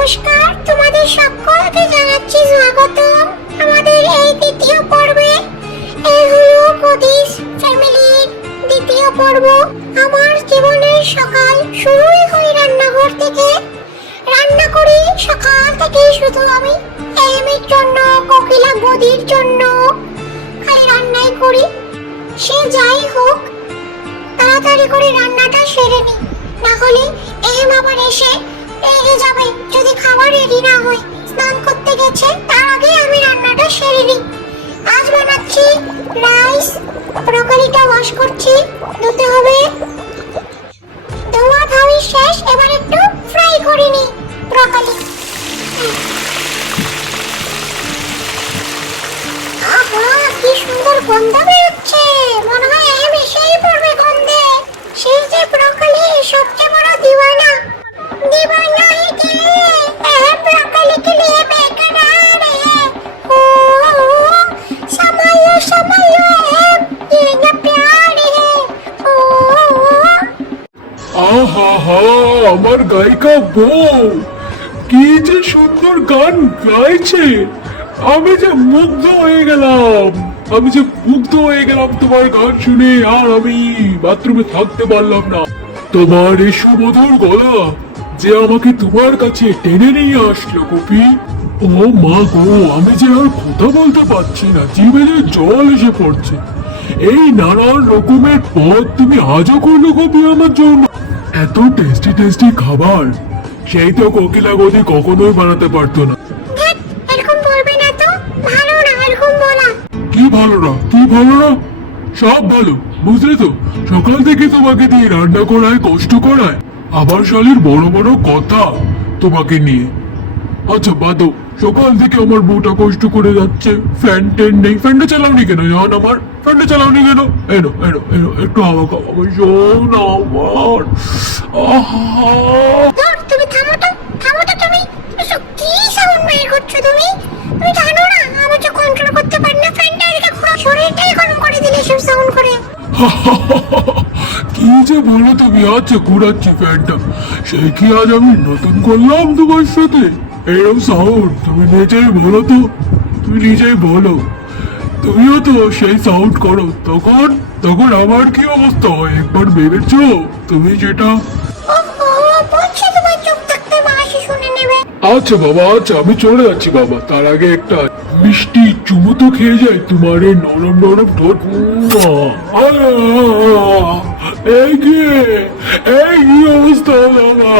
নমস্কার, তোমাদের সকলকে জানাচ্ছি স্বাগতম আমাদের এই দ্বিতীয় পর্বে। এই হলো কদিস ফ্যামিলির দ্বিতীয় পর্ব। আমার জীবনের সকাল শুরুই হয় রান্নাঘর থেকে। রান্না করি সকাল থেকে শুধু আমি এমের জন্য, কোকিলা গদির জন্য খালি রান্নাই করি। সে যাই হোক, তাড়াতাড়ি করে রান্নাটা সেরে নি, না হলে এম আবার এসে রেগে যাবে যদি খাবার রেডি না হয়। স্নান করতে গেছে, তার আগে আমি রান্নাটা সেরে নি। আজ বানাচ্ছি রাইস, ব্রকলিটা ওয়াশ করছি, ধুতে হবে। ধোয়া ধাওয়ি শেষ, এবার একটু ফ্রাই করে নি ব্রকলি। আহা, কি সুন্দর গন্ধ বেরোচ্ছে, মনে হয় এম এসেই পড়বে গন্ধে। সেই যে ব্রকলি সবচেয়ে বড় দিওয়ানা। दीवाना है के ब्रोकली के लिए बेकरार है। ओ संभालो ये ना प्यार है। ओ আহা হা, আমার গায়িকা বউ কি যে সুন্দর গান গাইছে। আমি যে মুগ্ধ হয়ে গেলাম, তোমার গান শুনে। আর আমি বাথরুমে থাকতে পারলাম না। তোমার এই সুমধুর গলা যে আমাকে তোমার কাছে টেনে নিয়ে আসলো গোপী। ও মা গো, আমি যে আর কথা বলতে পারছি না, জিভে যে জল এসে পড়ছে। এই নানান রকমের পদ তুমি আজও করলো গোপী আমার জন্য। এত টেস্টি টেস্টি খাবার সেই তো কোকিলা গদি কখনোই বানাতে পারতো না। এরকম বলবে না তো, ভালো না এরকম বলা। কি ভালো না, সব ভালো, বুঝলে তো। সকাল থেকে তোমাকে দিয়ে রান্না করায়, কষ্ট করায়, আবার শালির বড় বড় কথা তোমাকে নিয়ে। আচ্ছা বাদো, সকাল থেকে আমার বউটা কষ্ট করে যাচ্ছে, ফ্যান টেন নেই। ফ্যানটা চালাওনি কেন জান? আমার ফ্যানটা চালাওনি কেন? এনো এনো এনো, একটু হাওয়া খাও আমার শোন আমার। আহা, তুমি থামো তো তুমি। এসব কি সাউন্ড বের করছো তুমি? তুমি জানো না আমি তো কন্ট্রোল করতে পারি না। ফ্যানটা এদিকে ঘোরা, শরীরটাই গরম করে দিলে এসব সাউন্ড করে। কি যে বলো তুমি? আচ্ছা ঘুরাচ্ছি ফ্যানটা। সেই কি আজ আমি নতুন করলাম তোমার সাথে এরকম সাউন্ড? তুমি নিজেই বলো তো, তুমিও তো সেই সাউন্ড করো। তখন আমার কি অবস্থা হয় একবার ভেবেছো তুমি যেটা? বলছি তোমার চুপ থাকতে, মাসি শুনে নেবে। আচ্ছা বাবা, আচ্ছা আমি চলে যাচ্ছি বাবা। তার আগে একটা মিষ্টি চুমু তো খেয়ে যায় তোমার এই নরম নরম ঠোঁট। এই কি অবস্থা বাবা?